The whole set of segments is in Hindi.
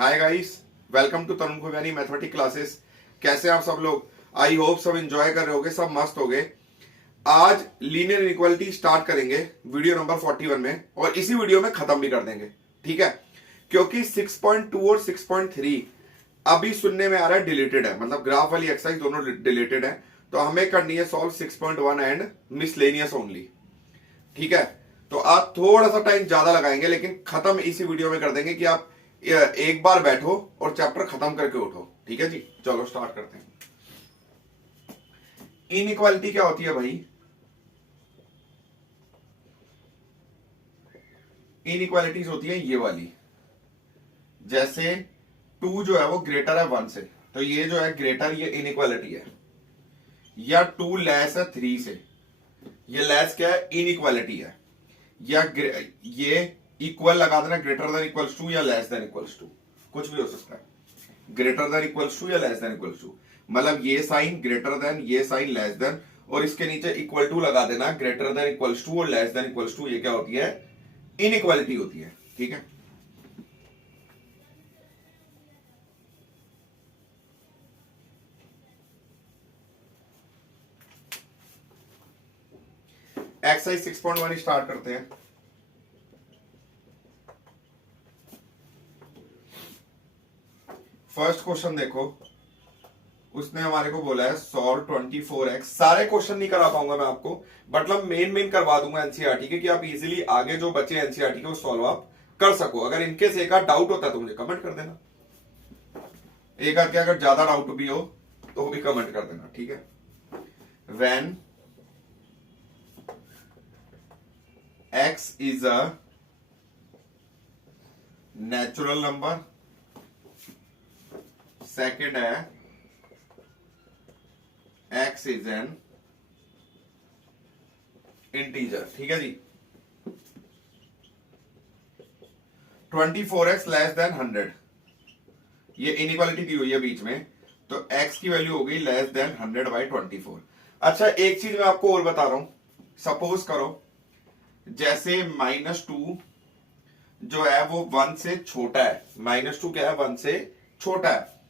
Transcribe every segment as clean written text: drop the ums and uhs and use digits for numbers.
हाय गाइस, वेलकम टू तरुण खुबानी मैथमेटिक्स क्लासेस। कैसे हैं आप सब लोग? आई होप सब एंजॉय कर रहे होगे, सब मस्त हो गए। आज लीनियर इनइक्वालिटी स्टार्ट करेंगे वीडियो नंबर 41 में, और इसी वीडियो में खत्म भी कर देंगे, ठीक है? क्योंकि 6.2 और 6.3 अभी सुनने में आ रहा है डिलीटेड है, मतलब ग्राफ वाली एक्सरसाइज दोनों डिलीटेड है। तो हमें करनी है सॉल्व 6.1 एंड मिसलेनियस ओनली, ठीक है? तो आप थोड़ा सा टाइम ज्यादा लगाएंगे, लेकिन खत्म इसी वीडियो में कर देंगे कि आप एक बार बैठो और चैप्टर खत्म करके उठो, ठीक है जी? चलो स्टार्ट करते हैं। इनइक्वालिटी क्या होती है भाई? इनइक्वालिटीज होती है ये वाली, जैसे 2 जो है वो ग्रेटर है 1 से, तो ये जो है ग्रेटर, ये इनइक्वालिटी है। या 2 लेस है 3 से, ये लेस क्या है? इनइक्वालिटी है। या ये इक्वल लगा देना, ग्रेटर देन इक्वल्स टू या लेस देन इक्वल्स टू, कुछ भी हो सकता है। ग्रेटर देन इक्वल्स टू या लेस देन इक्वल्स टू, मतलब ये साइन ग्रेटर देन, ये साइन लेस देन, और इसके नीचे इक्वल टू लगा देना। ग्रेटर देन इक्वल्स टू और लेस देन इक्वल्स टू, ये क्या होती है? इनइक्वालिटी होती है, ठीक है? एक्सरसाइज 6.1 स्टार्ट करते हैं। फर्स्ट क्वेश्चन देखो, उसने हमारे को बोला है सॉल्व 24x। सारे क्वेश्चन नहीं करा पाऊंगा मैं आपको, मतलब मेन करवा दूंगा एनसीईआरटी के, कि आप इजीली आगे जो बचे एनसीईआरटी के वो सॉल्व आप कर सको। अगर इनकेस एक आध डाउट होता है तो मुझे कमेंट कर देना, एक आध के अगर ज्यादा डाउट भी हो तो भी कमेंट कर देना, ठीक है? When x is a natural number, second है x is an integer, ठीक है जी? 24x लेस देन 100, ये इनइक्वालिटी दी हुई है बीच में, तो x की वैल्यू हो गई लेस देन 100/24। अच्छा, एक चीज मैं आपको और बता रहा हूं। सपोज करो जैसे -2 जो है वो 1 से छोटा है, -2 क्या है? 1 से छोटा है।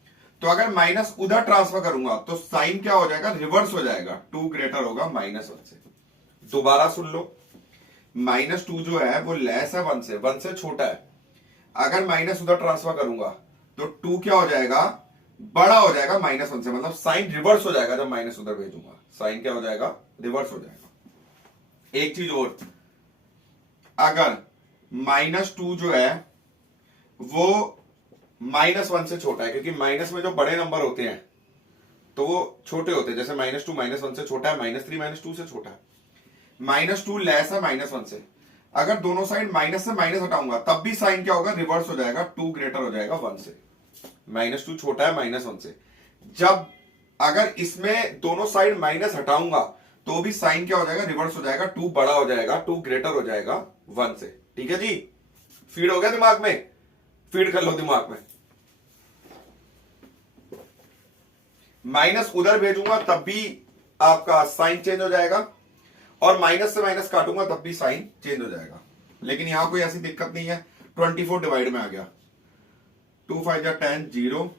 तो अगर माइनस उधर ट्रांसफर करूंगा तो साइन क्या हो जाएगा? रिवर्स हो जाएगा, 2 ग्रेटर होगा -1 से। दोबारा सुन लो, -2 जो है वो लेस है 1 से, 1 से छोटा है। अगर माइनस उधर ट्रांसफर करूंगा तो 2 क्या हो जाएगा? बड़ा हो जाएगा -1 से, मतलब साइन रिवर्स हो जाएगा। जब माइनस उधर भेजूंगा साइन क्या हो जाएगा? रिवर्स हो जाएगा। एक चीज और, अगर -2 जो है वो -1 से छोटा है, क्योंकि माइनस में जो बड़े नंबर होते हैं तो वो छोटे होते हैं, जैसे -2 -1 से छोटा है, -3 -2 से छोटा है, -2 लेस है -1 से। अगर दोनों साइड माइनस से माइनस हटाऊंगा तब भी साइन क्या होगा? रिवर्स हो जाएगा, 2 ग्रेटर हो जाएगा 1 से। -2 छोटा है -1 से। जब अगर इसमें दोनों साइड माइनस हटाऊंगा तो भी साइन क्या हो जाएगा? रिवर्स हो जाएगा, 2 बड़ा हो जाएगा, 2 ग्रेटर हो जाएगा 1 से, ठीक है जी? फीड हो गया दिमाग में? फीड कर लो दिमाग में। माइनस उधर भेजूंगा तब भी आपका साइन चेंज हो जाएगा, और माइनस से माइनस काटूंगा तब भी साइन चेंज हो जाएगा। लेकिन यहां कोई ऐसी दिक्कत नहीं है, 24 डिवाइड में आ गया, 2 5 जा 10, 0,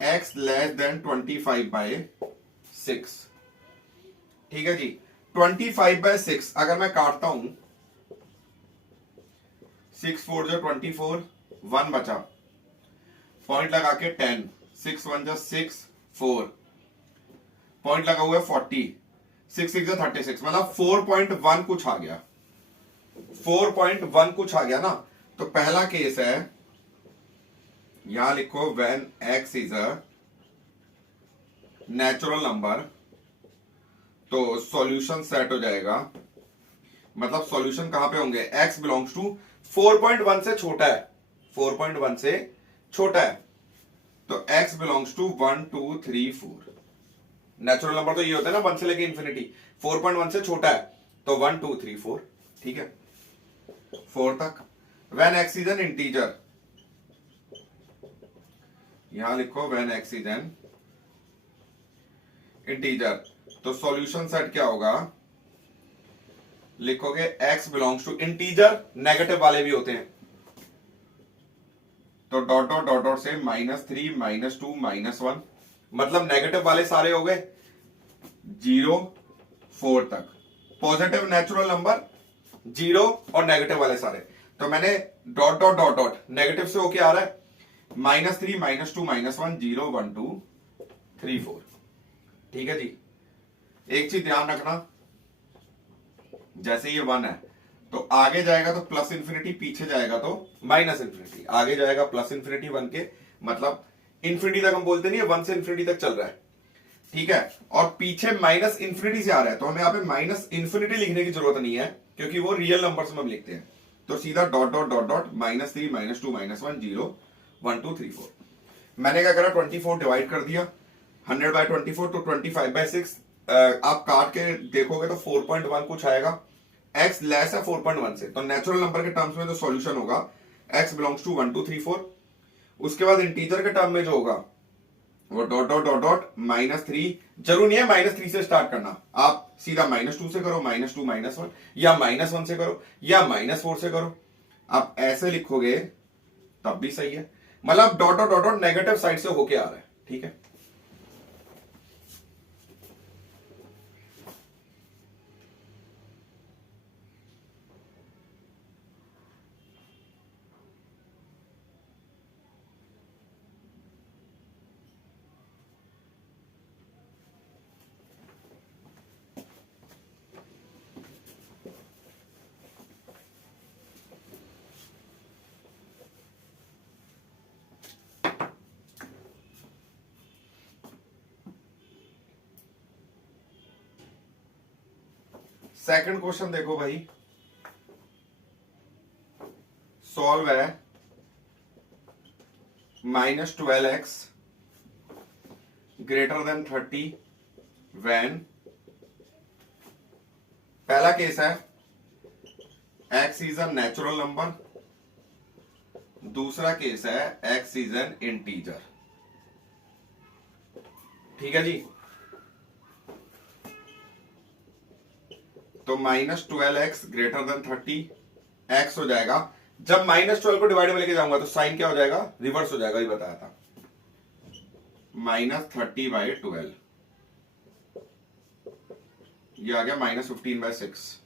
x लेस देन 25/6, ठीक है जी? 25/6 अगर मैं काटता हूं, 6 4 जो 24, 1 बचा, पॉइंट लगा के 10, 6 1 जो 6 4, पॉइंट लगा हुआ है 40, 6 6 जो 36, मतलब 4.1 कुछ आ गया, 4.1 कुछ आ गया ना। तो पहला केस है, यहां लिखो when x is a natural number, तो सॉल्यूशन सेट हो जाएगा, मतलब सॉल्यूशन कहां पे होंगे? x बिलोंग्स टू 4.1 से छोटा है, 4.1 से छोटा है, तो x belongs to 1 2 3 4। Natural number तो ये होता है ना 1 से लेके इंफिनिटी, 4.1 से छोटा है तो 1 2 3 4, ठीक है? 4 तक। When x is an integer, यहां लिखो when x is an integer, तो सॉल्यूशन सेट क्या होगा? लिखोगे x belongs to integer, negative वाले भी होते हैं, तो डॉट डॉट डॉट डॉट से -3 -2 -1, मतलब नेगेटिव वाले सारे हो गए 0 4 तक, पॉजिटिव नेचुरल नंबर 0 और नेगेटिव वाले सारे। तो मैंने dot dot dot dot negative से होके आ रहा है -3 -2 -1 0 1 2 3 4। ठीक है जी, एक चीज ध्यान रखना, जैसे ये 1 है तो आगे जाएगा तो प्लस इंफिनिटी, पीछे जाएगा तो माइनस इंफिनिटी। आगे जाएगा प्लस इंफिनिटी 1 के, मतलब इंफिनिटी तक हम बोलते नहीं है, 1 से इंफिनिटी तक चल रहा है, ठीक है, और पीछे माइनस इंफिनिटी से आ रहा है, तो हमें यहाँ पे माइनस इंफिनिटी लिखने की जरूरत नहीं है, क्योंकि वो रियल नंबर्स में हम लिखते हैं। तो सीधा डॉट डॉट डॉट डॉट -3 -2 -1 0 1 2 3 4। मैंने क्या करा, 24 डिवाइड कर दिया 100/24, तो 25/6। आप काट के देखोगे तो 4.1 कुछ आएगा, x लेस है 4.1 से, तो नेचुरल नंबर के टर्म्स में जो सॉल्यूशन होगा x बिलोंग्स टू 1 2 3 4। उसके बाद इंटीजर के टर्म में जो होगा वो डॉट डॉट डॉट डॉट -3, जरूर नहीं है -3 से स्टार्ट करना, आप सीधा -2 से करो, -2 -1, या -1 से करो, या -4 से करो, आप ऐसे लिखोगे तब भी सही है, मतलब dot dot dot dot negative side से होके आ रहा है। ठीक है, सेकंड क्वेश्चन देखो भाई, सॉल्व है -12x ग्रेटर देन 30 व्हेन, पहला केस है x is a natural number, दूसरा केस है x इज एन इंटीजर। ठीक है जी, तो -12x ग्रेटर देन 30, x हो जाएगा, जब -12 को डिवाइड में लेके जाऊंगा तो साइन क्या हो जाएगा, रिवर्स हो जाएगा, ये बताया था, -30/12, ये आ गया -15/6,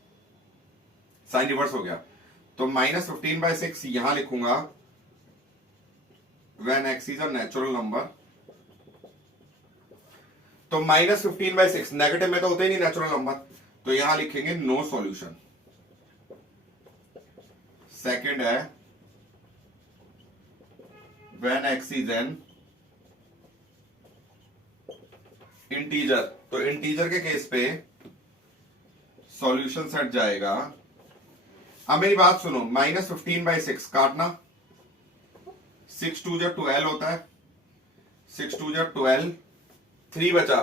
साइन रिवर्स हो गया, तो -15/6 यहां लिखूंगा when x is a natural number, तो -15/6 नेगेटिव में तो होते ही नहीं नेचुरल नंबर, तो यहां लिखेंगे नो सॉल्यूशन। सेकंड है when x is an integer, तो इंटीजर के केस पे सॉल्यूशन सेट जाएगा। अब मेरी बात सुनो, -15/6 काटना, 6 2 जा 12 होता है, 6 2 जा 12, 3 बचा,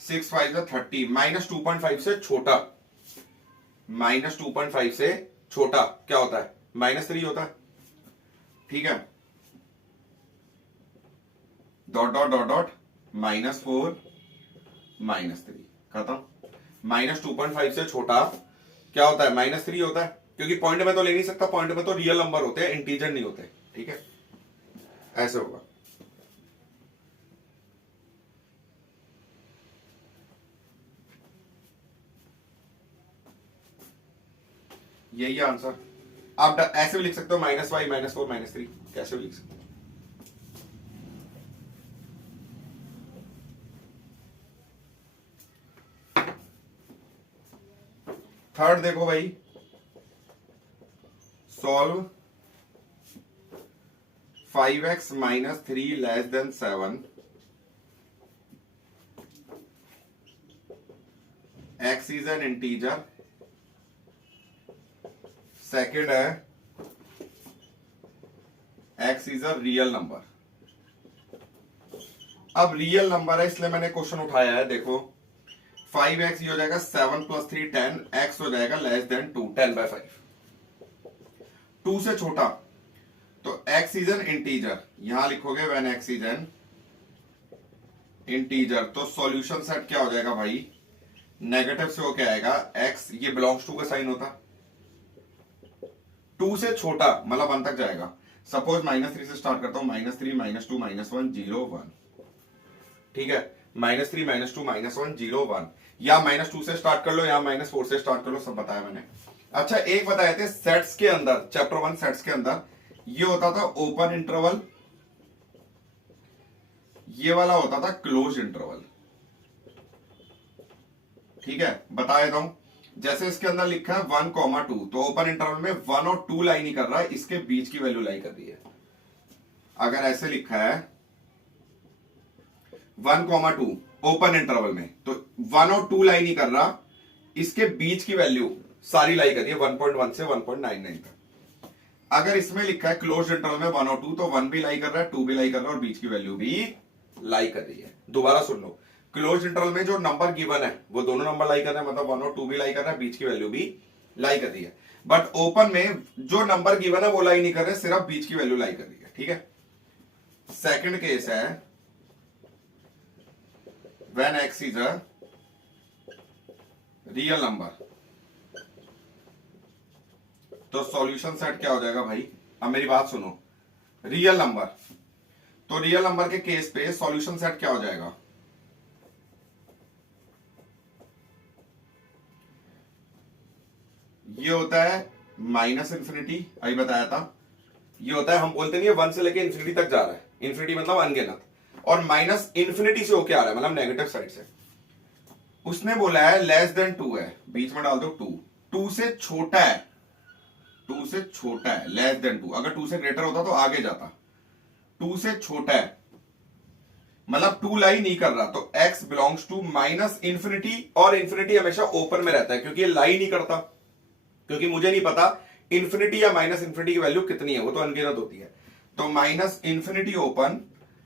6 5 जा 30, -2.5 से छोटा, -2.5 से छोटा क्या होता है, -3 होता है। ठीक है, डॉट डॉट डॉट डॉट -4 -3 खत्म, -2.5 से छोटा क्या होता है, -3 होता है, क्योंकि पॉइंट में तो ले नहीं सकता, पॉइंट में तो रियल नंबर होते हैं, इंटीजर नहीं होते। ठीक है, ऐसे होगा। यही आंसर, आप ऐसे भी लिख सकते हो, -y -4 -3, कैसे भी लिख सकते हो। थर्ड देखो भाई, solve 5x - 3 less then 7, x is an integer, second है x is a real number. अब रियल नंबर है इसलिए मैंने क्वेश्चन उठाया है, देखो 5x ये हो जाएगा 7 + 3 10, x हो जाएगा लेस देन 2 10/5, 2 से छोटा, तो x इज एन इंटीजर, यहां लिखोगे when x is an integer, तो सॉल्यूशन सेट क्या हो जाएगा भाई, नेगेटिव से वो क्या आएगा x, ये बिलोंग्स टू का साइन होता, 2 से छोटा मतलब 1 तक जाएगा। सपोज -3 से स्टार्ट करता हूं, -3 -2 -1 0 1, ठीक है, -3 -2 -1 0 1, या -2 से स्टार्ट कर लो या -4 से स्टार्ट कर लो, सब बताया मैंने। अच्छा एक बताए थे सेट्स के अंदर, चैप्टर 1 सेट्स के अंदर ये होता था ओपन इंटरवल, ये वाला होता था क्लोज इंटरवल, ठीक है, बता देता हूं। जैसे इसके अंदर लिखा है 1, 2, तो ओपन इंटरवल में 1 और 2 लाई नहीं कर रहा है, इसके बीच की वैल्यू लाई कर रही है। अगर ऐसे लिखा है 1, 2 ओपन इंटरवल में, तो 1 और 2 लाई नहीं कर रहा, इसके बीच की वैल्यू सारी लाई कर रही है 1.1 से 1.99 तक। अगर इसमें लिखा है क्लोज इंटरवल में 1 और 2, तो 1 भी लाई कर रहा है, 2 भी लाई कर रहा है, और बीच की वैल्यू भी लाई कर रही है। दोबारा सुन लो, क्लोज इंटरवल में जो नंबर गिवन है वो दोनों नंबर लाई कर रहे हैं, मतलब 1 और 2 भी लाई कर रहा है, बीच की वैल्यू भी लाई कर रही है। बट ओपन में जो नंबर गिवन है वो लाई नहीं कर रहे, सिर्फ बीच की वैल्यू लाई कर रही है, ठीक है। सेकंड केस है when x is a real number, तो सॉल्यूशन सेट क्या हो जाएगा भाई, अब मेरी बात सुनो, रियल नंबर, तो रियल नंबर के केस पे सॉल्यूशन सेट क्या हो जाएगा, ये होता है -इन्फिनिटी, अभी बताया था, ये होता है, हम बोलते नहीं 1 से लेके इन्फिनिटी तक जा रहा है, इन्फिनिटी मतलब अनगिनत, और -इन्फिनिटी से होके आ रहा है मतलब नेगेटिव साइड से। उसने बोला है लेस देन 2 है, बीच में डाल दो 2, 2 से छोटा है, 2 से छोटा है, लेस देन 2, अगर 2 से ग्रेटर होता तो आगे जाता, 2 से छोटा है मतलब 2 लाई नहीं कर रहा, तो x बिलोंग्स टू -इन्फिनिटी, और इन्फिनिटी हमेशा ओपन में रहता है क्योंकि ये लाई नहीं करता, क्योंकि मुझे नहीं पता इन्फिनिटी या -इन्फिनिटी की वैल्यू कितनी है, वो तो अनगिनत होती है। तो -इन्फिनिटी ओपन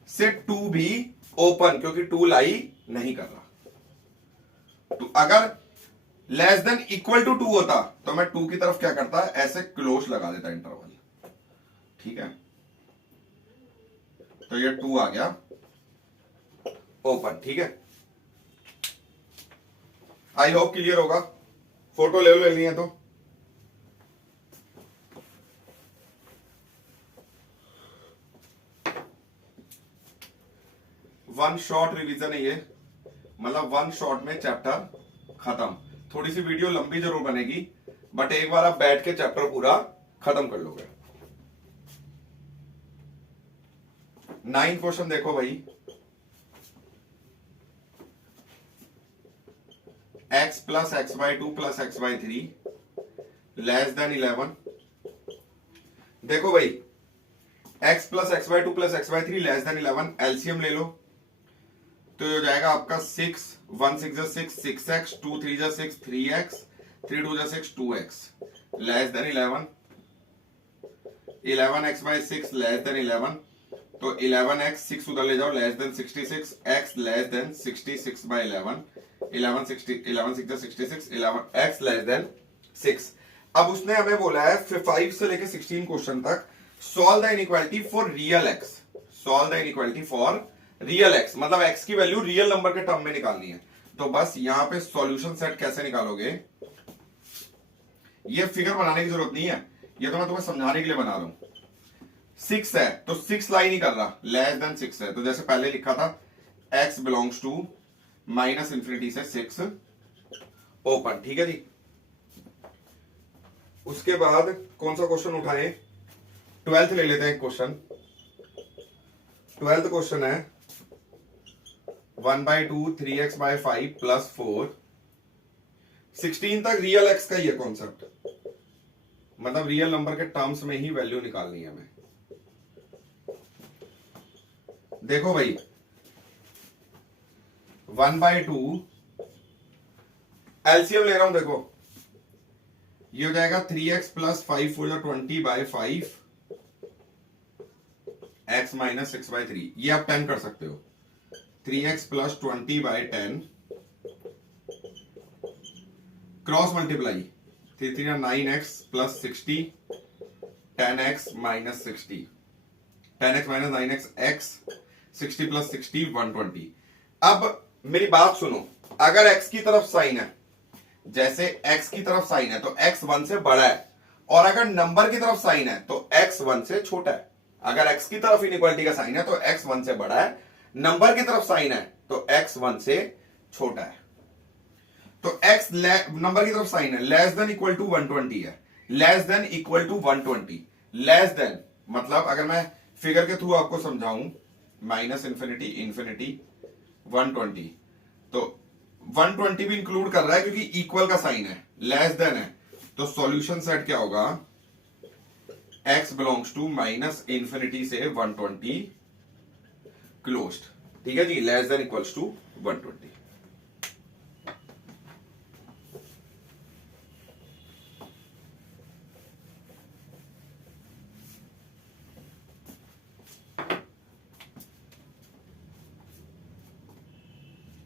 से 2 भी ओपन, क्योंकि 2 लाई नहीं कर रहा। तो अगर लेस देन इक्वल टू 2 होता तो मैं 2 की तरफ क्या करता, ऐसे क्लोज लगा देता इंटरवल, ठीक है, तो ये 2 आ गया ओपन, ठीक है। आई होप क्लियर होगा, फोटो ले लो, लेनी है तो। वन शॉर्ट रिवीजन है ये, मतलब 1 शॉट में चैप्टर खत्म। थोड़ी सी वीडियो लंबी जरूर बनेगी, बट एक बार आप बैठ के चैप्टर पूरा खत्म कर लोगे। 9 क्वेश्चन देखो भाई, x plus x/2 plus x/3 less than 11। देखो भाई x plus x/2 plus x/3 less than 11, LCM ले लो तो ये हो जाएगा आपका 6, 1 6 6 6x, 2 3 6 3x, 3 2 6 2x less then 11, 11x/6 less than 11, तो 11x 6 उधर ले जाओ less than 66, x less then 66/11, 11 6 66, 11x less than 6। अब उसने हमें बोला है 5 से लेके 16 क्वेश्चन तक solve the inequality for real x, solve the inequality for real x, मतलब x की वैल्यू रियल नंबर के टर्म में निकालनी है। तो बस यहां पे सॉल्यूशन सेट कैसे निकालोगे, ये फिगर बनाने की जरूरत नहीं है, ये तो मैं तुम्हें समझाने के लिए बना रहा हूं। 6 है तो 6 लाई नहीं कर रहा, लेस देन 6 है, तो जैसे पहले लिखा था x बिलोंग्स टू -इन्फिनिटी से 6 ओपन, ठीक है जी। उसके बाद कौन सा क्वेश्चन उठाएं, 12th ले लेते हैं क्वेश्चन। 12th क्वेश्चन है 1/2 3x/5 प्लस 4। 16 तक रियल x का ही है कॉन्सेप्ट, मतलब रियल नंबर के टर्म्स में ही वैल्यू निकालनी है हमें। देखो भाई 1/2 एलसीएम ले रहा हूं, देखो ये हो जाएगा 3x प्लस 5 4 20/5 x माइनस 6/3, ये आप 10 कर सकते हो, 3x plus 20/10 cross multiply 3 3 9x plus 60 10x minus 60, 10x minus 9x x 60 plus 60 120। अब मेरी बात सुनो, अगर x की तरफ साइन है, जैसे x की तरफ साइन है तो x 1 से बड़ा है, और अगर नंबर की तरफ साइन है तो x 1 से छोटा है। अगर x की तरफ इनइक्वालिटी का साइन है तो x 1 से बड़ा है, नंबर की तरफ साइन है तो x 1 से छोटा है। तो x नंबर की तरफ साइन है, लेस देन इक्वल टू 120 है, less than equal to 120, less than मतलब अगर मैं फिगर के थ्रू आपको समझाऊं, माइनस इंफिनिटी इंफिनिटी 120, तो 120 भी इंक्लूड कर रहा है क्योंकि इक्वल का साइन है, लेस देन है, तो सॉल्यूशन सेट क्या होगा, x belongs to minus infinity से 120 क्लोज्ड। ठीक है जी, less than equals to 120।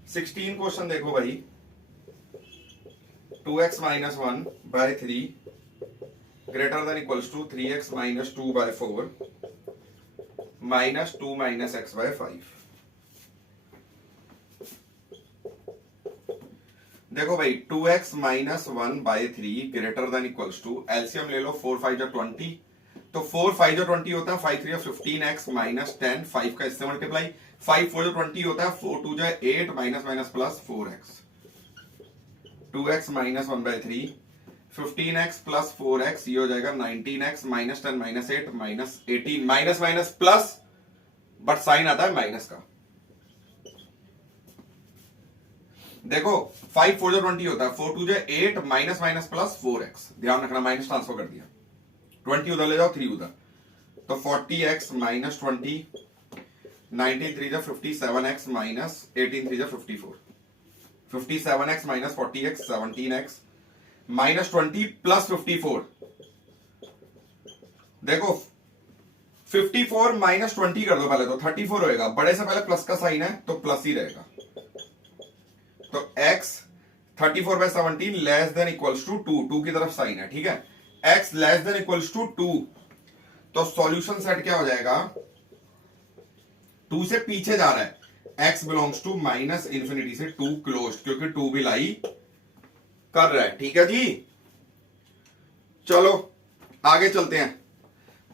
Sixteen question देखो भाई, 2x minus 1 by 3 greater than equals to 3x minus 2 by 4 minus 2 minus x by 5। देखो भाई 2x minus 1 by 3 greater than equals to, LCM ले लो, 4 5 जा 20, तो 4 5 जा 20 होता है, 5 3 जा 15x माइनस 10, 5 का इससे मल्टीप्लाई, 5 4 जा 20 होता है, 4 2 जा 8 minus minus plus 4x, 2x minus 1 by 3, 15x plus 4x, ये हो जाएगा 19x minus 10 minus 8 minus 18, minus minus plus, but sign आता है माइनस का। देखो 5 4 जो 20 होता है, 4 2 जो 8 माइनस माइनस प्लस 4x, ध्यान रखना माइनस ट्रांसफर कर दिया, 20 उधर ले जाओ 3 उधर, तो 40x माइनस 20, 19 3 जो 57x माइनस 18 3 जो 54, 57x minus 40x 17x minus 20 plus 54। देखो 54 माइनस 20 कर दो पहले, तो 34 होएगा, बड़े से पहले प्लस का साइन है तो प्लस ही रहेगा, तो x 34 by 17 less than equals to 2, 2 की तरफ साइन है, ठीक है, x less than equals to 2, तो सॉल्यूशन सेट क्या हो जाएगा, 2 से पीछे जा रहा है, x belongs to minus infinity से 2 क्लोज, क्योंकि 2 भी लाई कर रहा है। ठीक है जी, चलो आगे चलते हैं,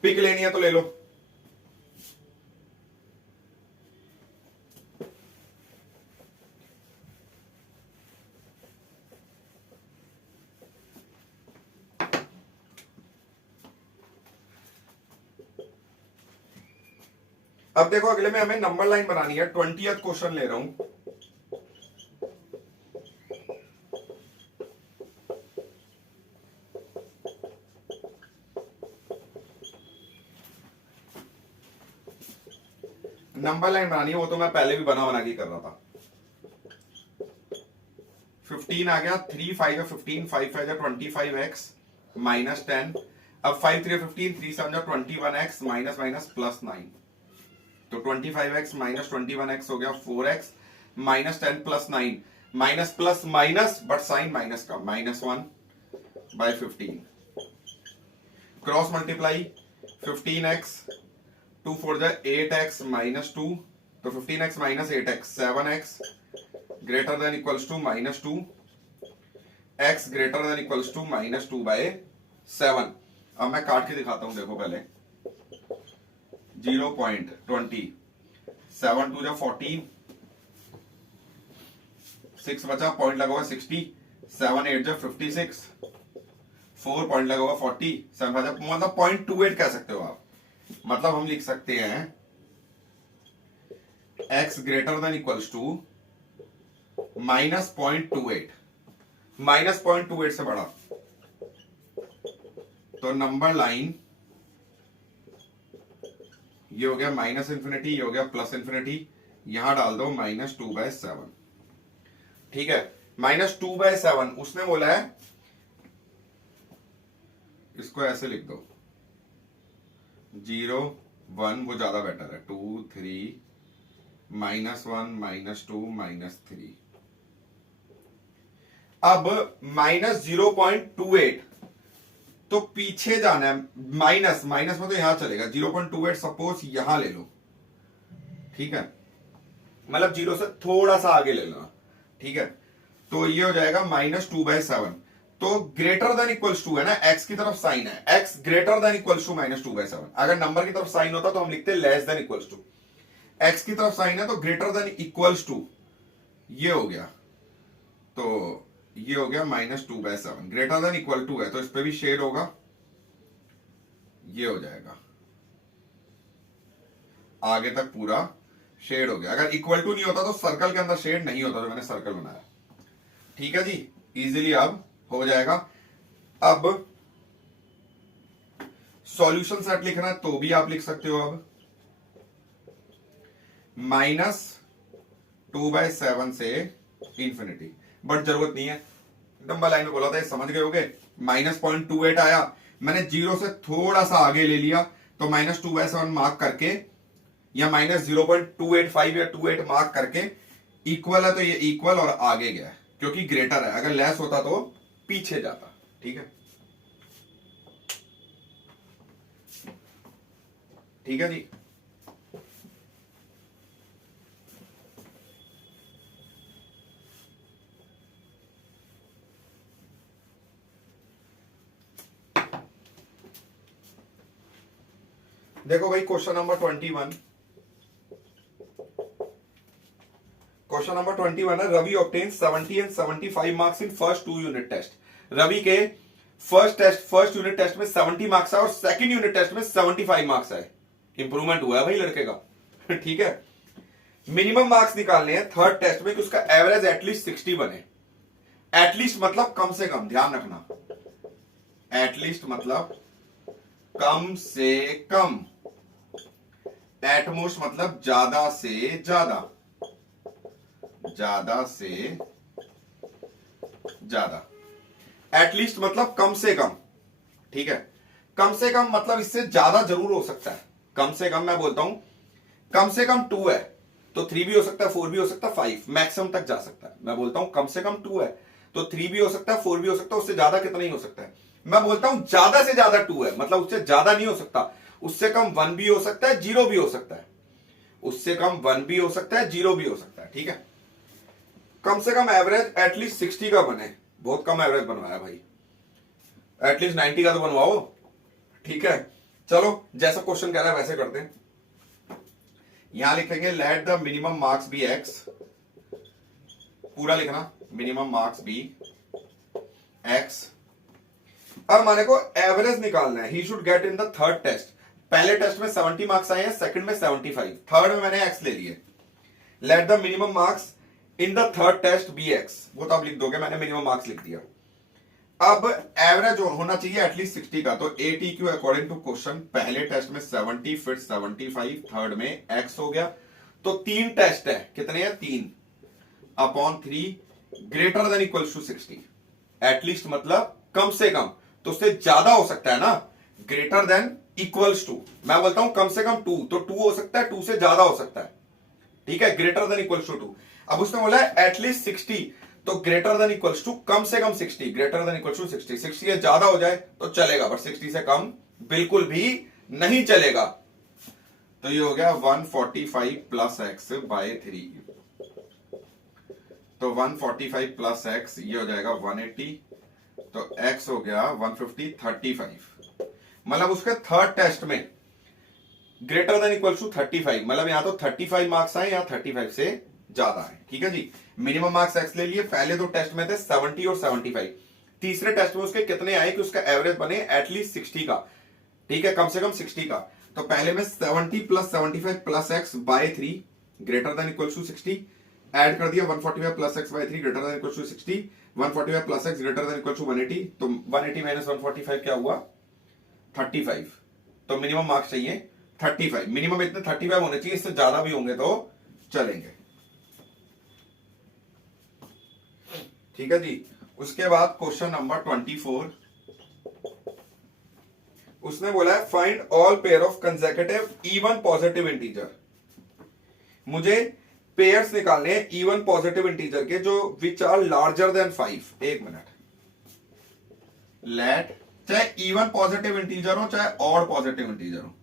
पिक लेनी है तो ले लो। अब देखो अगले में हमें नंबर लाइन बनानी है, 20th क्वेश्चन ले रहा हूं, नंबर लाइन बनानी है, वो तो मैं पहले भी बना के कर रहा था। 15 आ गया, 3 5 15, 5 5 25x माइनस 10, अब 5 3 15, 3 7 21x माइनस माइनस प्लस 9, तो 25x माइनस 21x हो गया 4x minus 10 plus 9, minus plus minus but sign minus का, minus 1 by 15, cross multiply 15x 2 4 जा 8x माइनस 2, तो 15x minus 8x 7x greater than equals to minus 2, x greater than equals to minus 2 by 7। अब मैं काट के दिखाता हूं, देखो पहले 0.20, 7 2 जा 14, 6 बचा, पॉइंट लगा हुआ 60, 7 8 जा 56, 4 पॉइंट लगा हुआ 40, 7 बचा, मतलब 0.28 कह सकते हो आप, मतलब हम लिख सकते हैं x greater than equals to minus 0.28, minus 0.28 से बड़ा, तो नंबर लाइन ये हो गया माइनस इंफिनिटी, ये हो गया प्लस इंफिनिटी, यहां डाल दो माइनस 2 बाय 7, ठीक है, माइनस 2 बाय 7, उसने बोला है इसको ऐसे लिख दो 0 1, वो ज्यादा बेटर है, 2 3 माइनस 1 माइनस 2 माइनस 3। अब माइनस 0.28, तो पीछे जाना है, माइनस माइनस में तो यहां चलेगा, 0.28 सपोज यहां ले लो, ठीक है, मतलब 0 से थोड़ा सा आगे ले लेना, ठीक है, तो ये हो जाएगा -2/7। तो ग्रेटर देन इक्वल्स टू है ना, एक्स की तरफ साइन है, x greater than equals to -2/7। अगर नंबर की तरफ साइन होता तो हम लिखते less than equals to, x की तरफ साइन है तो ग्रेटर देन इक्वल्स टू, ये हो गया। तो ये हो गया -2/7, ग्रेटर देन इक्वल टू है तो इस पे भी शेड होगा, ये हो जाएगा, आगे तक पूरा शेड हो गया। अगर इक्वल टू नहीं होता तो सर्कल के अंदर शेड नहीं होता, जो मैंने सर्कल बनाया। ठीक है जी, इजीली अब हो जाएगा। अब सॉल्यूशन सेट लिखना है तो भी आप लिख सकते हो, अब -2/7 से इंफिनिटी, बट जरूरत नहीं है, नंबर लाइन में बोला था, समझ गए होगे। -0.28 आया, मैंने जीरो से थोड़ा सा आगे ले लिया, तो -2/7 मार्क करके या -0.285 या 28 मार्क करके, इक्वल है तो ये इक्वल और आगे गया, क्योंकि ग्रेटर है, अगर लेस होता तो पीछे जाता। ठीक है, ठीक है जी। देखो भाई, क्वेश्चन नंबर 21, क्वेश्चन नंबर 21 है, Ravi obtain 70 and 75 marks in first 2 unit test. Ravi के फर्स्ट यूनिट टेस्ट में 70 मार्क्स आए और सेकंड यूनिट टेस्ट में 75 मार्क्स आए। इंप्रूवमेंट हुआ है भाई लड़के का। ठीक है, मिनिमम मार्क्स निकालने हैं थर्ड टेस्ट में कि उसका एवरेज एटलीस्ट 60 बने। एटलीस्ट मतलब कम से कम, ध्यान रखना, एटलीस्ट मतलब कम से कम, एटमोस्ट मतलब ज्यादा से ज्यादा, ज्यादा से ज्यादा, एटलीस्ट मतलब कम से कम। ठीक है, कम से कम मतलब इससे ज्यादा जरूर हो सकता है, कम से कम मैं बोलता हूं, कम से कम 2 है तो 3 भी हो सकता है, 4 भी हो सकता है, 5 मैक्सिमम तक जा सकता है। मैं बोलता हूं कम से कम 2 है तो 3 भी हो सकता है, 4 भी हो सकता है, उससे ज्यादा कितना ही हो सकता है। मैं बोलता हूं ज्यादा से ज्यादा 2 है, मतलब उससे ज्यादा नहीं हो सकता, उससे कम 1 भी हो सकता है, 0 भी हो सकता है, उससे कम 1 भी हो सकता है, 0 भी हो सकता है। ठीक है, कम से कम एवरेज एटलीस्ट 60 का बने। बहुत कम एवरेज बनवाया भाई, एटलीस्ट 90 का तो बनवाओ। ठीक है, चलो जैसा क्वेश्चन कह रहा है वैसे करते हैं। यहां लिखेंगे let the minimum marks be x, पूरा लिखना, मिनिमम मार्क्स बी एक्स। अब माने को एवरेज निकालना है, he should get in the third test. पहले टेस्ट में 70 मार्क्स आए हैं, सेकंड में 75, थर्ड में मैंने एक्स ले लिए। Let the minimum marks in the third test be x, वो तो आप लिख दोगे, मैंने मिनिमम मार्क्स लिख दिया। अब एवरेज होना चाहिए एटलीस्ट 60 का, तो ATQ अकॉर्डिंग टू क्वेश्चन, पहले टेस्ट में 70, फिर 75, थर्ड में एक्स हो गया। तो 3 टेस्ट है, कितने हैं, 3 upon 3 greater than equal to 60। At least मतलब कम से कम, तो उससे ज्यादा हो सकता है ना, ग्रेटर देन इक्वल्स टू, मैं बोलता हूं कम से कम 2, तो 2 हो सकता है, 2 से ज्यादा हो सकता है। ठीक है, ग्रेटर देन इक्वल्स टू 2। अब उसने बोला है एटलीस्ट 60, तो ग्रेटर देन इक्वल्स टू कम से कम 60, ग्रेटर देन इक्वल्स टू 60। 60 से ज्यादा हो जाए तो चलेगा, बट 60 से कम बिल्कुल भी नहीं चलेगा। तो ये हो गया 145 प्लस एक्स बाय 3, तो 145 प्लस एक्स ये हो जाएगा 180, तो एक्स हो गया 150, 35। मतलब उसके थर्ड टेस्ट में ग्रेटर देन इक्वल टू 35, मतलब यहां तो 35 मार्क्स आए, यहां 35 से ज्यादा है। ठीक है जी, मिनिमम मार्क्स एक्स ले लिए। पहले 2 टेस्ट में थे 70 और 75, तीसरे टेस्ट में उसके कितने आए कि उसका एवरेज बने एटलीस्ट 60 का। ठीक है, कम से कम 60 का। तो पहले में 70 plus 75 plus x by 3 greater than equal to 60, add कर दिया 145 plus x by 3 greater than equal to 60, 145 plus x greater than equal to 180, तो 180 माइनस 145 क्या हुआ, 35। तो मिनिमम मार्क्स चाहिए 35, मिनिमम इतने 35 होने चाहिए, इससे ज्यादा भी होंगे तो चलेंगे। ठीक है जी, उसके बाद क्वेश्चन नंबर 24, उसने बोला है find all pair of consecutive even positive integer. मुझे पेयर्स निकालने हैं इवन पॉजिटिव इंटीजर के जो विच आर लार्जर देन 5। एक मिनट, लेट, चाहे इवन पॉजिटिव इंटीजर हो चाहे ऑड पॉजिटिव इंटीजर हो,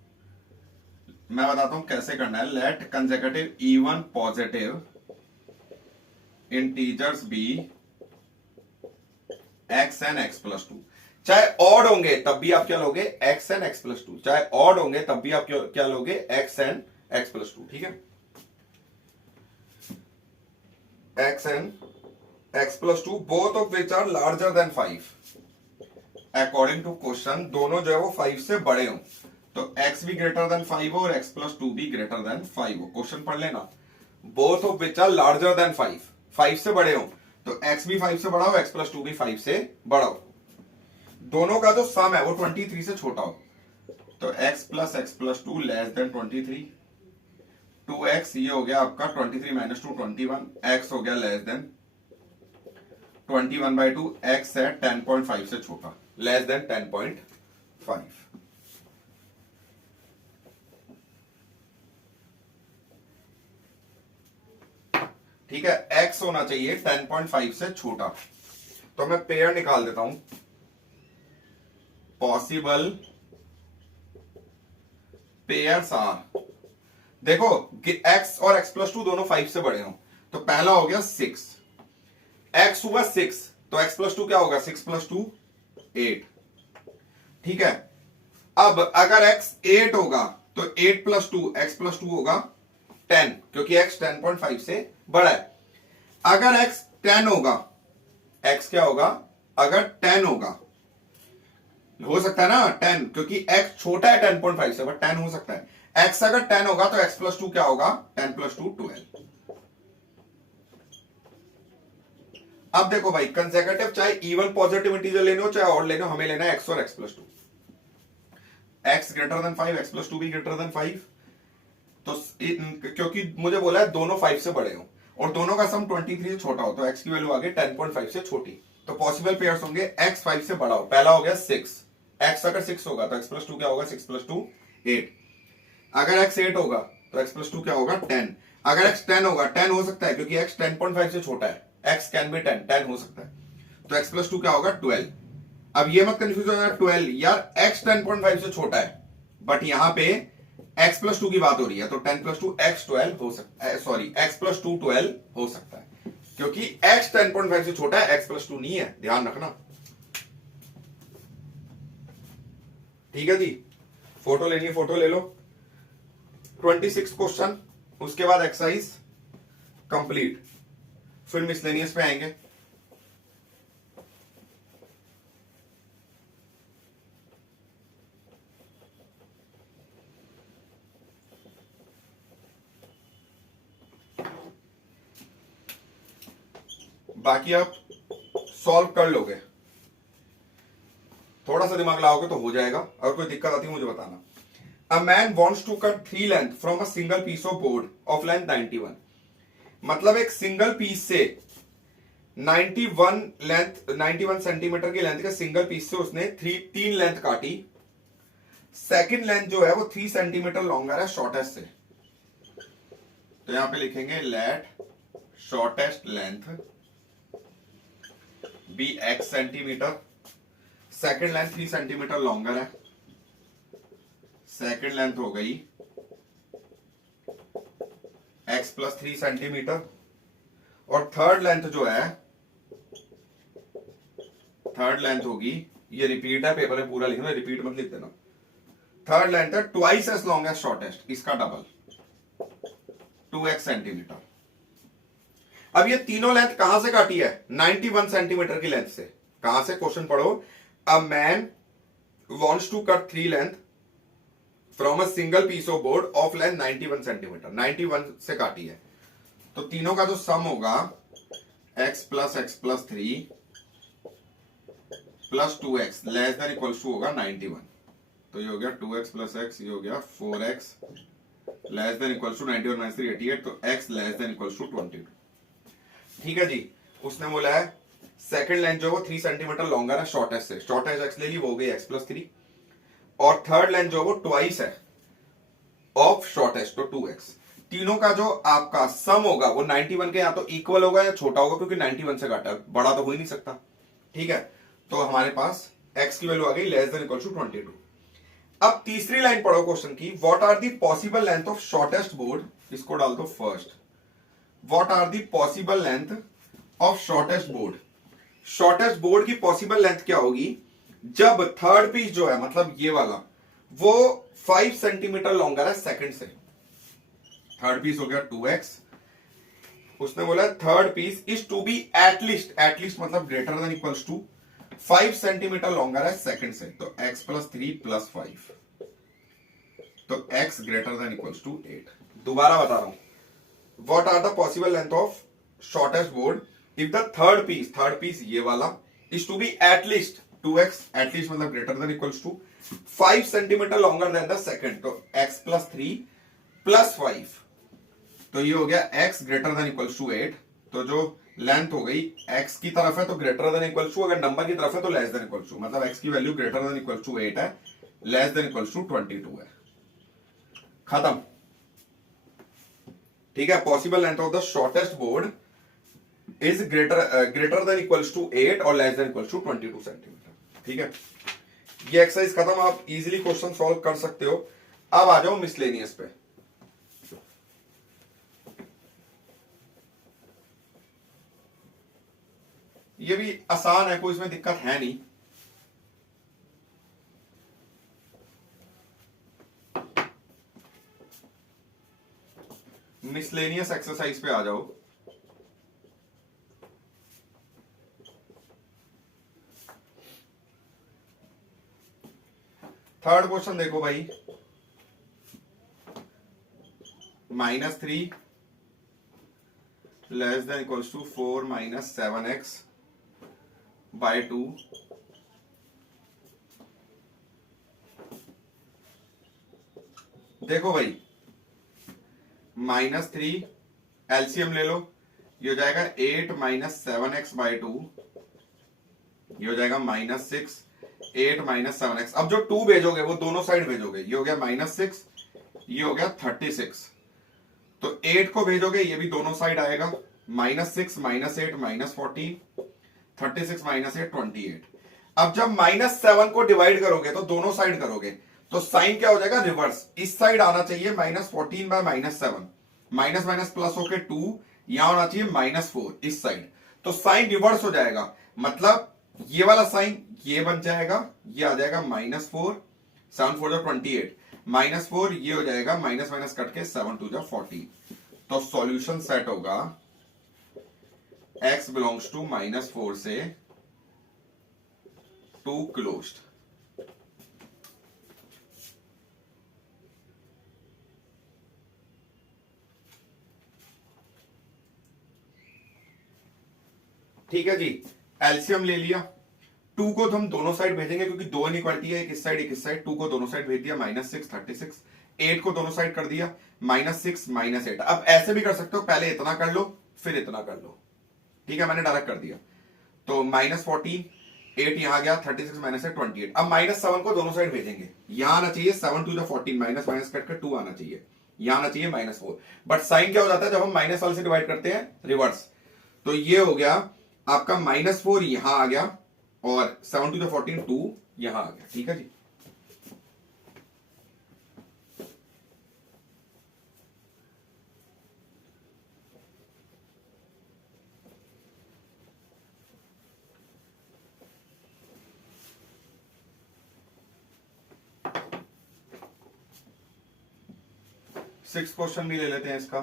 मैं बताता हूं कैसे करना है। Let consecutive even positive integers be x and x plus two. चाहे ऑड होंगे तब भी आप क्या लोगे, x and x plus two. चाहे ऑड होंगे तब भी आप क्या लोगे, x and x plus two. ठीक है, x and x plus two, both of which are larger than 5 according to question. दोनों जो है वो 5 से बड़े हों, तो x भी ग्रेटर देन 5 हो और x प्लस टू भी ग्रेटर देन 5 हो। क्वेश्चन पढ़ लेना, both of which are larger than 5, 5 से बड़े हो, तो x भी 5 से बड़ा हो, x प्लस टू भी 5 से बड़ा हो। दोनों का जो सम है वो 23 से छोटा हो, तो x plus x plus to less than 23। 2x ये हो गया आपका 23 माइनस 2 21, x हो गया लेस देन 21/2, x है 10.5 से छोटा, लेस देन 10.5। ठीक है, x होना चाहिए 10.5 से छोटा। तो मैं पेयर निकाल देता हूं, पॉसिबल पेयर्स आर, देखो x और x प्लस टू दोनों 5 से बड़े हो, तो पहला हो गया 6, x हुआ 6, तो x प्लस टू क्या होगा, 6 प्लस टू 8। ठीक है, अब अगर x 8 होगा तो 8 plus two x plus to होगा 10, क्योंकि x 10.5 से बड़ा है। अगर x 10 होगा, x क्या होगा, अगर 10 होगा, हो सकता है ना 10, क्योंकि x छोटा है 10.5 से, बट 10 हो सकता है। x अगर 10 होगा तो x प्लस टू क्या होगा, 10 प्लस टू 12। अब देखो भाई, कंसेक्यूटिव चाहे इवन पॉजिटिव इंटीजर लेने हो चाहे और लेने हो, हमें लेना है x और x plus to. x greater than 5, x plus two भी ग्रेटर देन 5, तो क्योंकि मुझे बोला है दोनों 5 से बड़े हो और दोनों का सम 23 से छोटा हो, तो x की वैल्यू आ गई 10.5 से छोटी। तो पॉसिबल पेयर्स होंगे x 5 से बड़ा हो, पहला हो गया 6, x अगर 6 होगा तो x प्लस टू क्या होगा, 6 प्लस टू 8। अगर x 8 होगा तो x प्लस टू क्या होगा, 10। अगर x 10 होगा, 10 हो सकता है क्योंकि x 10.5 से छोटा है, x कैन बी 10, 10 हो सकता है, तो x प्लस टू क्या होगा, 12। अब ये मत कंफ्यूज हो जाए, 12 यार x 10.5 से छोटा है, बट यहां पे x प्लस टू की बात हो रही है, तो 10 प्लस टू x 12 हो सकता है, सॉरी x प्लस टू 12 हो सकता है, क्योंकि x 10.5 से छोटा है, x प्लस टू नहीं है, ध्यान रखना। ठीक है जी, फोटो लेनी है, फोटो ले लो। 26 क्वेश्चन, उसके बाद एक्सरसाइज कंप्लीट, फिर मिसलेनियस पे आएंगे। बाकी आप सॉल्व कर लोगे, थोड़ा सा दिमाग लगाओगे तो हो जाएगा। अगर कोई दिक्कत आती है मुझे बताना। A man wants to cut 3 length from a single piece of board of length 91, मतलब एक सिंगल पीस से 91 सेंटीमीटर की लेंथ के सिंगल पीस से उसने 3 लेंथ काटी। सेकंड लेंथ जो है वो 3 सेंटीमीटर लॉन्गर है शॉर्टेस्ट से, तो यहां पे लिखेंगे let shortest length be x centimetre. Second length 3 centimetre longer है, सेकंड लेंथ हो गई x प्लस 3 सेंटीमीटर। और थर्ड लेंथ जो है, थर्ड लेंथ होगी, ये रिपीट है, पेपर में पूरा लिखना, रिपीट मत लिख देना। थर्ड लेंथ है twice as long as shortest, इसका डबल 2x सेंटीमीटर। अब ये तीनों लेंथ कहां से काटी है, 91 सेंटीमीटर की लेंथ से। कहां से, क्वेश्चन पढ़ो। A man wants to cut 3 length from a single piece of board of length 91 centimetre, 91 से काटी है, तो तीनों का जो सम होगा x plus x plus 3 plus 2x less than equal to होगा 91, तो ये हो गया 2x प्लस एक्स, ये हो गया 4x less than equal to 91 minus 3 88, तो x less than equal to 22। ठीक है जी, उसने बोला है सेकंड लेंथ जो वो 3 सेंटीमीटर लॉन्गर है शॉर्टेस्ट से, शॉर्टेस्ट x ले ली, वो हो गई x प्लस 3, और थर्ड लेंथ जो वो ट्वाइस है ऑफ शॉर्टेस्ट, तो 2x। तीनों का जो आपका सम होगा वो 91 के या तो इक्वल होगा या छोटा होगा, क्योंकि 91 से काटा, बड़ा तो हो ही नहीं सकता। ठीक है, तो हमारे पास x की वैल्यू आ गई लेस देन इक्वल टू 22। अब तीसरी लाइन पढ़ो क्वेश्चन की, what are the possible length of shortest board, इसको डाल दो first. What are the possible length of shortest board, shortest board की पॉसिबल लेंथ क्या होगी जब थर्ड पीस जो है, मतलब ये वाला, वो 5 सेंटीमीटर लॉन्गर है सेकंड से। थर्ड पीस हो गया 2x, उसने बोला third piece is to be at least मतलब greater than equals to 5 centimetre longer है सेकंड से, तो x प्लस 3 प्लस 5, तो x greater than equals to 8। दोबारा बता रहा हूं, what are the possible length of shortest board if the third piece ये वाला is to be at least 2x, at least मतलब greater than equals to 5 centimetre longer than the second, तो x प्लस 3 प्लस 5, तो ये हो गया x greater than equals to 8। तो जो लेंथ हो गई x की तरफ है तो ग्रेटर देन इक्वल्स टू, अगर नंबर की तरफ है तो लेस देन इक्वल्स टू, मतलब x की value greater than equals to 8 है, लेस देन इक्वल्स टू 22 है। खत्म। ठीक है, possible length of the shortest board is greater than equals to 8 और less than equals to 22 centimetre. ठीक है, ये एक्सरसाइज खत्म। आप इजीली क्वेश्चन सॉल्व कर सकते हो। अब आ जाओ मिसलेनियस पे। ये भी आसान है, कोई इसमें दिक्कत है नहीं। मिसलेनियस एक्सरसाइज पे आ जाओ। थर्ड क्वेश्चन देखो भाई, -3 less than equals to 4 minus 7x by 2। देखो भाई, -3 एलसीएम ले लो, ये हो जाएगा 8 माइनस 7x बाय 2, ये हो जाएगा -6, 8 माइनस 7x। अब जो 2 भेजोगे वो दोनों साइड भेजोगे, ये हो गया -6, ये हो गया 36, तो 8 को भेजोगे ये भी दोनों साइड आएगा, -6 -8 -14, 36 -8 28। अब जब -7 को डिवाइड करोगे तो दोनों साइड करोगे तो साइन क्या हो जाएगा, रिवर्स। इस साइड आना चाहिए -14 बाय -7, माइनस माइनस प्लस होके 2, यहां होना चाहिए -4 इस साइड, तो साइन रिवर्स हो जाएगा। मतलब ये वाला साइन ये बन जाएगा, ये आ जाएगा -4, 7 4 28, -4 ये हो जाएगा, माइनस माइनस कट के 7 2 14। तो सॉल्यूशन सेट होगा x बिलोंग्स टू -4 से 2 क्लोज्ड। ठीक है जी, एलसीएम ले लिया। 2 को तो हम दोनों साइड भेजेंगे क्योंकि दो इनइक्वालिटी है, एक इस साइड एक इस साइड। 2 को दोनों साइड भेज दिया, -6 36, 8 को दोनों साइड कर दिया, -6 -8। अब ऐसे भी कर सकते हो, पहले इतना कर लो फिर इतना कर लो। ठीक है, मैंने डायरेक्ट कर दिया, तो -14, 8 यहां गया, 36 -8 28। अब -7 को दोनों साइड भेजेंगे, यहां आना चाहिए 7 2 14, माइनस माइनस कट कर 2 आना चाहिए, यहां आना चाहिए -4। बट साइन क्या हो जाता है जब हम माइनस वाले से डिवाइड करते हैं, रिवर्स। तो ये हो गया आपका -4 यहां आ गया और 7 2 14 2 यहां आ गया। ठीक है जी, सिक्स क्वेश्चन भी ले लेते हैं इसका।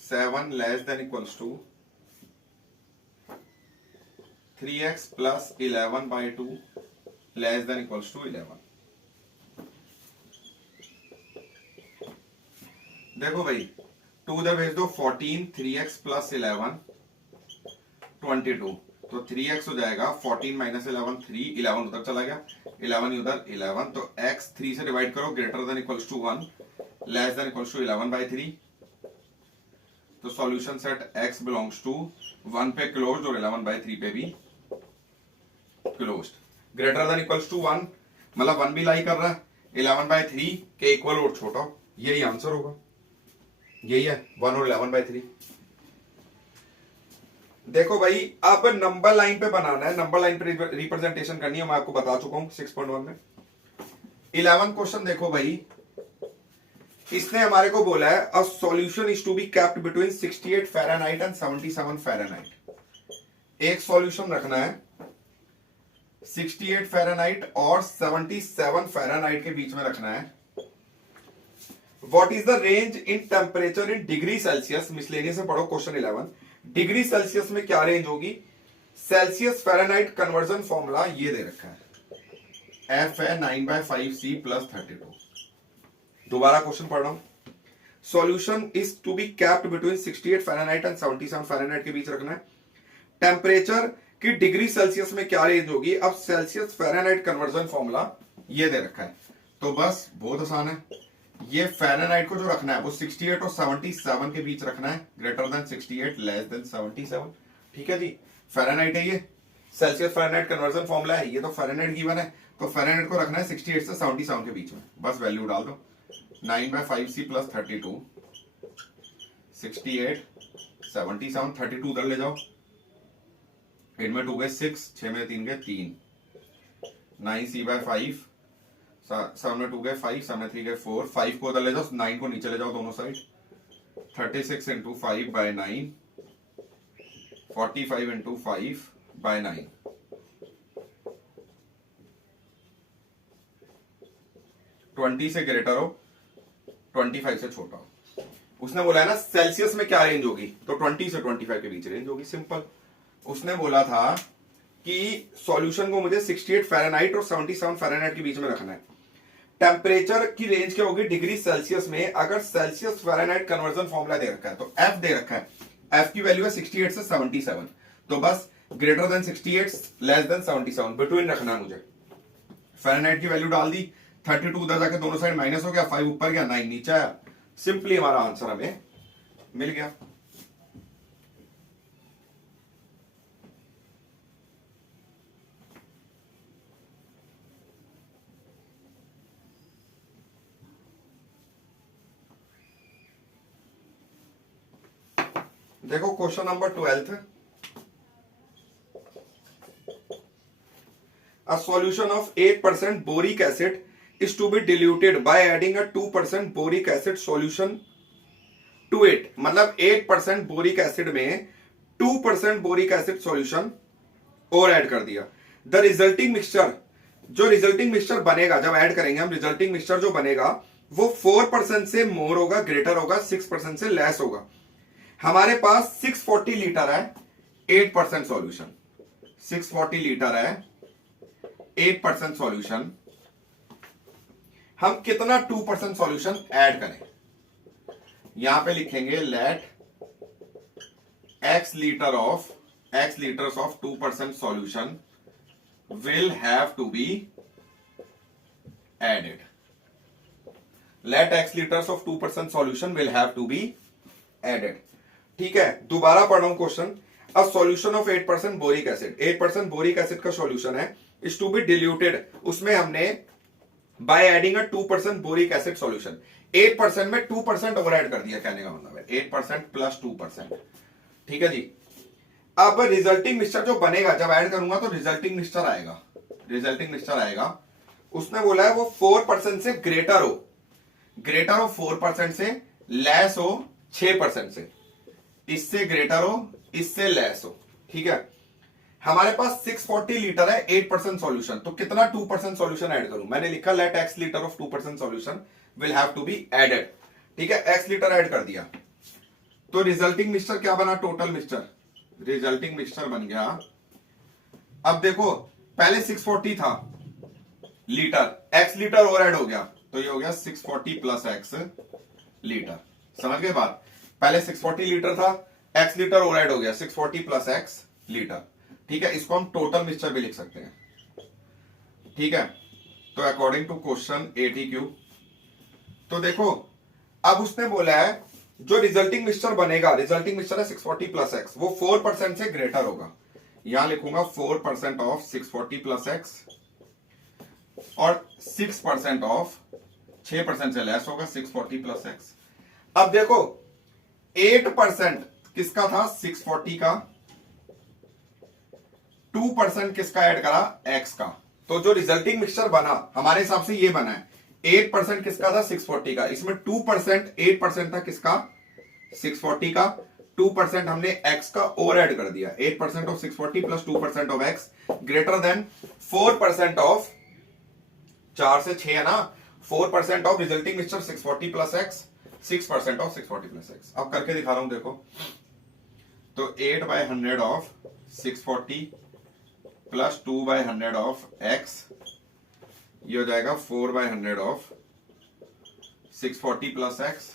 7 less than equals to 3x plus 11 by 2 less than equals to 11। देखो भाई, 2 उधर भेज दो, 14, 3x प्लस 11 22, तो 3x हो जाएगा 14 माइनस 11 3, 11 उधर चला गया, 11 उधर 11, तो x 3 से डिवाइड करो, greater than equals to 1 less than equals to 11 by 3। तो solution set x belongs to 1 पे क्लोज्ड और 11 बाय 3 पे भी closed. Greater than equals to 1 मतलब 1 भी लाई कर रहा है, 11 बाय 3 के इक्वल और छोटा हो, यही आंसर होगा, यही है 1 और 11 बाय 3। देखो भाई, अब नंबर लाइन पे बनाना है, नंबर लाइन पे रिप्रेजेंटेशन करनी है, मैं आपको बता चुका हूं 6.1 में। 11 क्वेश्चन देखो भाई, इसने हमारे को बोला है a solution is to be kept between 68 Fahrenheit and 77 Fahrenheit. एक सॉल्यूशन रखना है 68 फ़ारेनहाइट और 77 फ़ारेनहाइट के बीच में रखना है। What is the range in temperature in degree Celsius, miscellaneous से पढ़ो क्वेश्चन 11। डिग्री सेल्सियस में क्या रेंज होगी? सेल्सियस फ़ारेनहाइट कन्वर्जन फॉर्मूला ये दे रखा है, एफ है 9/5C + 32। दोबारा क्वेश्चन पढ़ रहा हूं। Solution is to be capped between 68 Fahrenheit and 77 Fahrenheit के बीच रखना है। टेम्परेचर की डिग्री सेल्सियस में क्या रेंज होगी? अब सेल्सियस फ़ारेनहाइट कन्वर्जन फॉर्मूला ये दे रखा है, तो बस बहुत आसान है। ये फ़ारेनहाइट को जो रखना है वो 68 और 77 के बीच रखना है, ग्रेटर देन 68 लेस देन 77। ठीक है जी, फ़ारेनहाइट है ये, सेल्सियस फ़ारेनहाइट कन्वर्जन फॉर्मूला है, ये तो फ़ारेनहाइट गिवन है, तो फ़ारेनहाइट को रखना है 68 से 77 के बीच में। बस वैल्यू डाल दो, 9/5C + 32, 68 77, 32 उधर ले जाओ, 8 में 2 गए 6, 6 में 3 गए 3, 9C/5, 7 में 2 गए 5, 7 में 3 गए 4, 5 को उधर ले जाओ, 9 को नीचे ले जाओ दोनों साइड, 36 × 5/9, 45 × 5/9। 20 से ग्रेटर हो, 25 से छोटा हो। उसने बोला है ना सेल्सियस में क्या रेंज होगी, तो 20 से 25 के बीच रेंज होगी, सिंपल। उसने बोला था कि सॉल्यूशन को मुझे 68 फ़ारेनहाइट और 77 फ़ारेनहाइट के बीच में रखना है। टेम्परेचर की रेंज क्या होगी डिग्री सेल्सियस में? अगर सेल्सियस फ़ारेनहाइट कन्वर्जन फॉर्मूला दे रखा है तो एफ दे रखा है, एफ की वैल्यू है 68 से 77, तो बस greater than 68 less than 77 between रखना है मुझे। फ़ारेनहाइट की वैल्यू डाल दी, 32 उधर जाके दोनों साइड माइनस हो गया, 5 ऊपर गया 9 नीचे आया, सिंपली हमारा आंसर हमें मिल गया। देखो question number 12, a solution of 8% boric acid is to be diluted by adding a 2% boric acid solution to it। मतलब 8% बोरिक एसिड में 2% बोरिक एसिड सॉल्यूशन और ऐड कर दिया। द रिजल्टिंग मिक्सचर, जो रिजल्टिंग मिक्सचर बनेगा जब ऐड करेंगे हम, रिजल्टिंग मिक्सचर जो बनेगा वो 4% से मोर होगा, ग्रेटर होगा, 6% से लेस होगा। हमारे पास 640 लीटर है 8% सॉल्यूशन, 640 लीटर है 8% सॉल्यूशन, हम कितना 2% सॉल्यूशन ऐड करें? यहां पे लिखेंगे let x litres of 2% solution will have to be added. Let x litres of 2% solution will have to be added. ठीक है, दोबारा पढ़ रहा हूं question. A solution of 8% boric acid, 8% boric acid का सॉल्यूशन है, इज टू बी डिल्यूटेड, उसमें हमने by adding a 2% boric acid solution, 8% में 2% और ऐड कर दिया, कहने का मतलब है 8% + 2%। ठीक है जी, अब रिजल्टिंग मिक्सचर जो बनेगा जब ऐड करूंगा तो रिजल्टिंग मिक्सचर आएगा, उसने बोला है वो 4% से ग्रेटर हो, 4% से, लेस हो 6% से, इससे ग्रेटर हो, इससे लेस हो। ठीक है, हमारे पास 640 लीटर है 8% सॉल्यूशन, तो कितना 2% सॉल्यूशन ऐड करूं? मैंने लिखा let x litre of 2% solution will have to be added. ठीक है, x लीटर ऐड कर दिया, तो रिजल्टिंग मिक्सचर क्या बना? टोटल मिक्सचर, रिजल्टिंग मिक्सचर बन गया। अब देखो पहले 640 था लीटर, x लीटर और ऐड हो गया, तो ये हो गया 640 + x लीटर। समझ गए बात? पहले 640 लीटर था, x लीटर और ऐड हो गया, 640 + x लीटर। ठीक है, इसको हम टोटल मिक्सचर भी लिख सकते हैं। ठीक है, तो अकॉर्डिंग टू क्वेश्चन ATQ, तो देखो अब उसने बोला है जो रिजल्टिंग मिक्सचर बनेगा, रिजल्टिंग मिक्सचर है 640 + x, वो 4% से ग्रेटर होगा। यहां लिखूंगा 4% ऑफ 640 + x और 6% ऑफ 6% से लेस होगा 640 + x। अब देखो 8% किसका था? 640 का, 2% किसका ऐड करा? x का, तो जो रिजल्टिंग मिक्सचर बना हमारे हिसाब से ये बना है 8% किसका था? 640 का, इसमें 2% 8% था किसका? 640 का, 2% हमने x का और ऐड कर दिया, 8% of 640 plus 2% of x greater then 4% of 4 से 6 है ना, 4% of resulting mixture 640 plus x, 6% of 640 plus x। अब करके दिखा रहा हूं देखो, तो 8/100 ऑफ 640 प्लस 2/100 ऑफ x, ये हो जाएगा 4/100 of 640 plus x,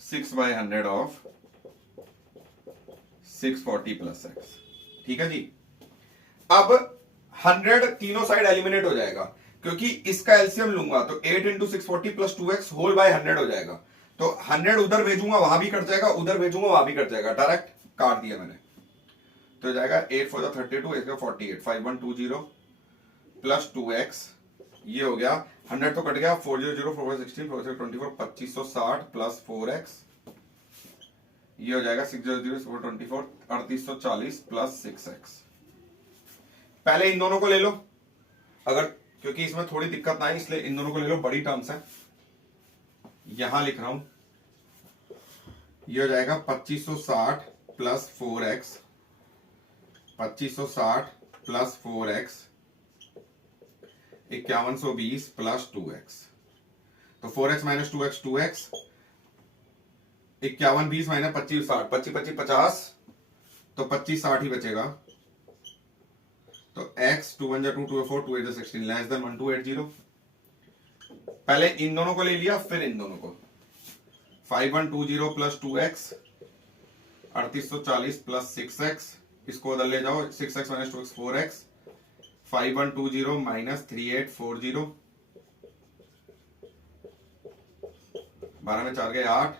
6/100 of 640 plus x। ठीक है जी। अब 100 तीनों साइड एलिमिनेट हो जाएगा, क्योंकि इसका एलसीएम लूंगा तो 8 into 640 plus 2x whole bye 100 हो जाएगा। तो 100 उधर भेजूंगा वहां भी कट जाएगा, उधर भेजूंगा वहां भी कट जाएगा, डायरेक्ट काट दिया मैंने। तो हो जाएगा 8 4 32, इसका 48, 5120 प्लस 2x, ये हो गया 100 तो कट गया, 400 4 16 4 24 2560 प्लस 4x, ये हो जाएगा 600 4 24 3840 प्लस 6x। पहले इन दोनों को ले लो, अगर क्योंकि इसमें थोड़ी दिक्कत ना है इसलिए इन दोनों को ले लो, बड़ी टर्म्स है, यहां लिख रहा हूं, ये हो जाएगा 2560 plus 4x, 2560 plus 4x 5120 plus 2x। तो 4x minus 2x 2x, 5120 minus 2560, 25 25 50, तो 2560 ही बचेगा। तो x 2 1 2 2 4 2 8 16 लेस देन 1280। पहले इन दोनों को ले लिया, फिर इन दोनों को, 5120 प्लस 2x 3840 प्लस 6x, इसको उधर ले जाओ, 6x minus 2x 4x, 5120 minus 3840, 12 में 4 गए 8,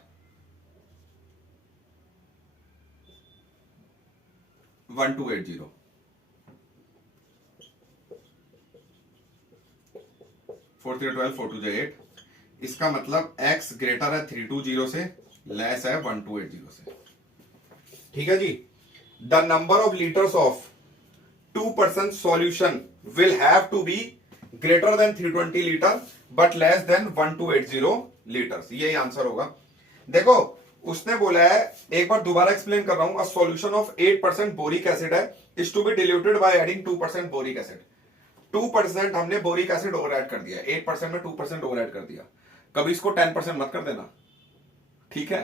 1280, 4 3 12 4 2 8। इसका मतलब x ग्रेटर है 320 से, लेस है 1280 से। ठीक है जी। The number of litres of 2% solution will have to be greater than 320 litre but less than 1280 litres, यही आंसर होगा। देखो उसने बोला है, एक बार दोबारा एक्सप्लेन कर रहा हूं, a solution of 8% boric acid है is to be diluted by adding 2% boric acid. 2% हमने बोरिक एसिड ओवर ऐड कर दिया, 8% में 2% ओवर ऐड कर दिया। कभी इसको 10% मत कर देना, ठीक है,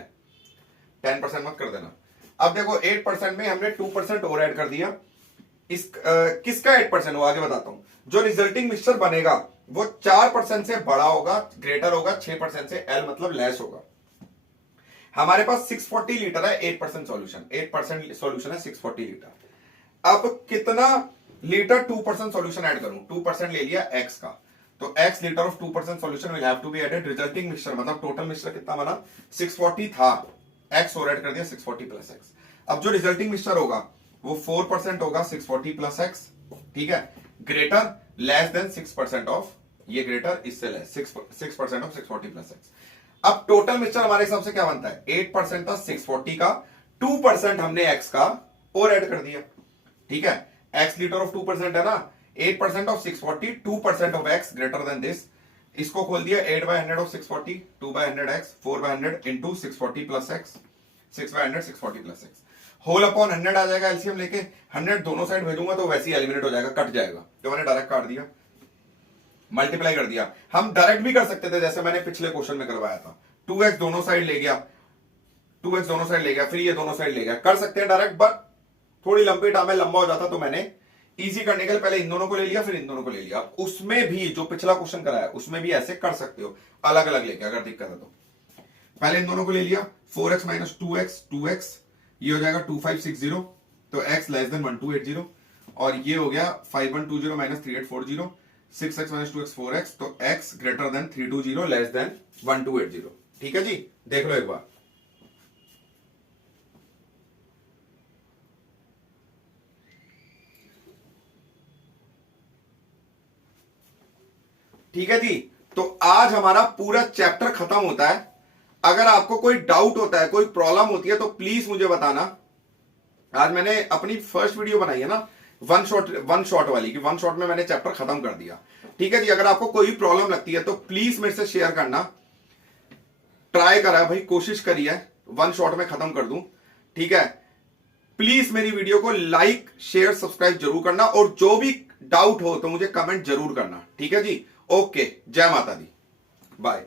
10% मत कर देना। अब देखो 8% में हमने 2% ओवर ऐड कर दिया, इस किसका 8% हुआ आगे बताता हूं। जो रिजल्टिंग मिक्सचर बनेगा वो 4% से बड़ा होगा, ग्रेटर होगा 6% से, एल मतलब लेस होगा। हमारे पास 640 लीटर है 8% सॉल्यूशन, 8% सॉल्यूशन है 640 लीटर। अब कितना लीटर 2% सॉल्यूशन ऐड करूं, 2% ले लिया x का, तो x litre of 2% solution will have to be added. Resulting mixture मतलब टोटल मिक्सचर कितना बना, 640 था, x और ऐड कर दिया 640 प्लस x। अब जो रिजल्टिंग मिक्सचर होगा वो 4% होगा 640 प्लस x, ठीक है, ग्रेटर लेस देन 6% ऑफ, ये ग्रेटर इससे लेस 6% ऑफ 640 प्लस x। अब टोटल मिक्सचर हमारे हिसाब से क्या बनता है, 8% था 640 का, 2% हमने x का और ऐड कर दिया, ठीक है, x लीटर ऑफ 2% है ना, 8% of 640, 2% of x greater than this, इसको खोल दिया 8/100 of 640, 2/100x, 4/100 into 640 plus x, 6/100 640 plus x, whole upon 100 आ जाएगा एलसीएम लेके, 100 दोनों साइड भेजूंगा तो वैसे ही एलिमिनेट हो जाएगा, कट जाएगा, तो मैंने डायरेक्ट काट दिया, मल्टीप्लाई कर दिया। हम डायरेक्ट भी कर सकते थे जैसे मैंने पिछले क्वेश्चन में करवाया था, 2x दोनों साइड ले गया, 2x दोनों साइड ले गया, फिर ये दोनों साइड ले गया, कर सकते हैं डायरेक्ट, बट थोड़ी लंबी टाइम में लंबा हो जाता, तो मैंने इजी करने के लिए पहले इन दोनों को ले लिया फिर इन दोनों को ले लिया। उसमें भी जो पिछला क्वेश्चन कराया उसमें भी ऐसे कर सकते हो, अलग अलग लेके, अगर दिक्कत है तो। पहले इन दोनों को ले लिया, 4x माइनस 2x, ये हो जाएगा 2560, तो x लेस देन 1280, और ये हो गया 5120 minus 3840, 6x minus 2x 4x, तो x greater than 320 less than 1280। ठीक है जी, देख लो एक बार। ठीक है जी, तो आज हमारा पूरा चैप्टर खत्म होता है। अगर आपको कोई डाउट होता है, कोई प्रॉब्लम होती है, तो प्लीज मुझे बताना। आज मैंने अपनी फर्स्ट वीडियो बनाई है ना, वन शॉट वाली, कि वन शॉट में मैंने चैप्टर खत्म कर दिया। ठीक है जी, अगर आपको कोई प्रॉब्लम लगती है तो प्लीज मेरे से शेयर करना। ट्राई करा भाई, कोशिश करी है वन शॉट में खत्म कर दूं, ठीक है। प्लीज मेरी वीडियो को लाइक शेयर सब्सक्राइब जरूर करना, और जो भी डाउट हो तो मुझे कमेंट जरूर करना, ठीक है जी। ओके, जय माता दी, बाय।